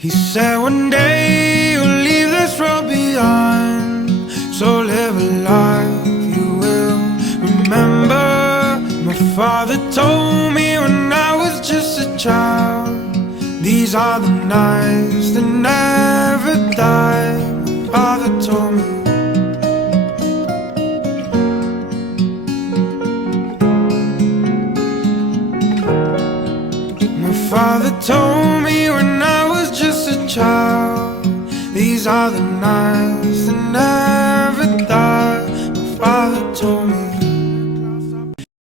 He said one day you'll leave this world behind, so live a life you will remember. My father told me when I was just a child, these are the nights that never die. My father told me. My father told me when I was just a child, these are the nights that never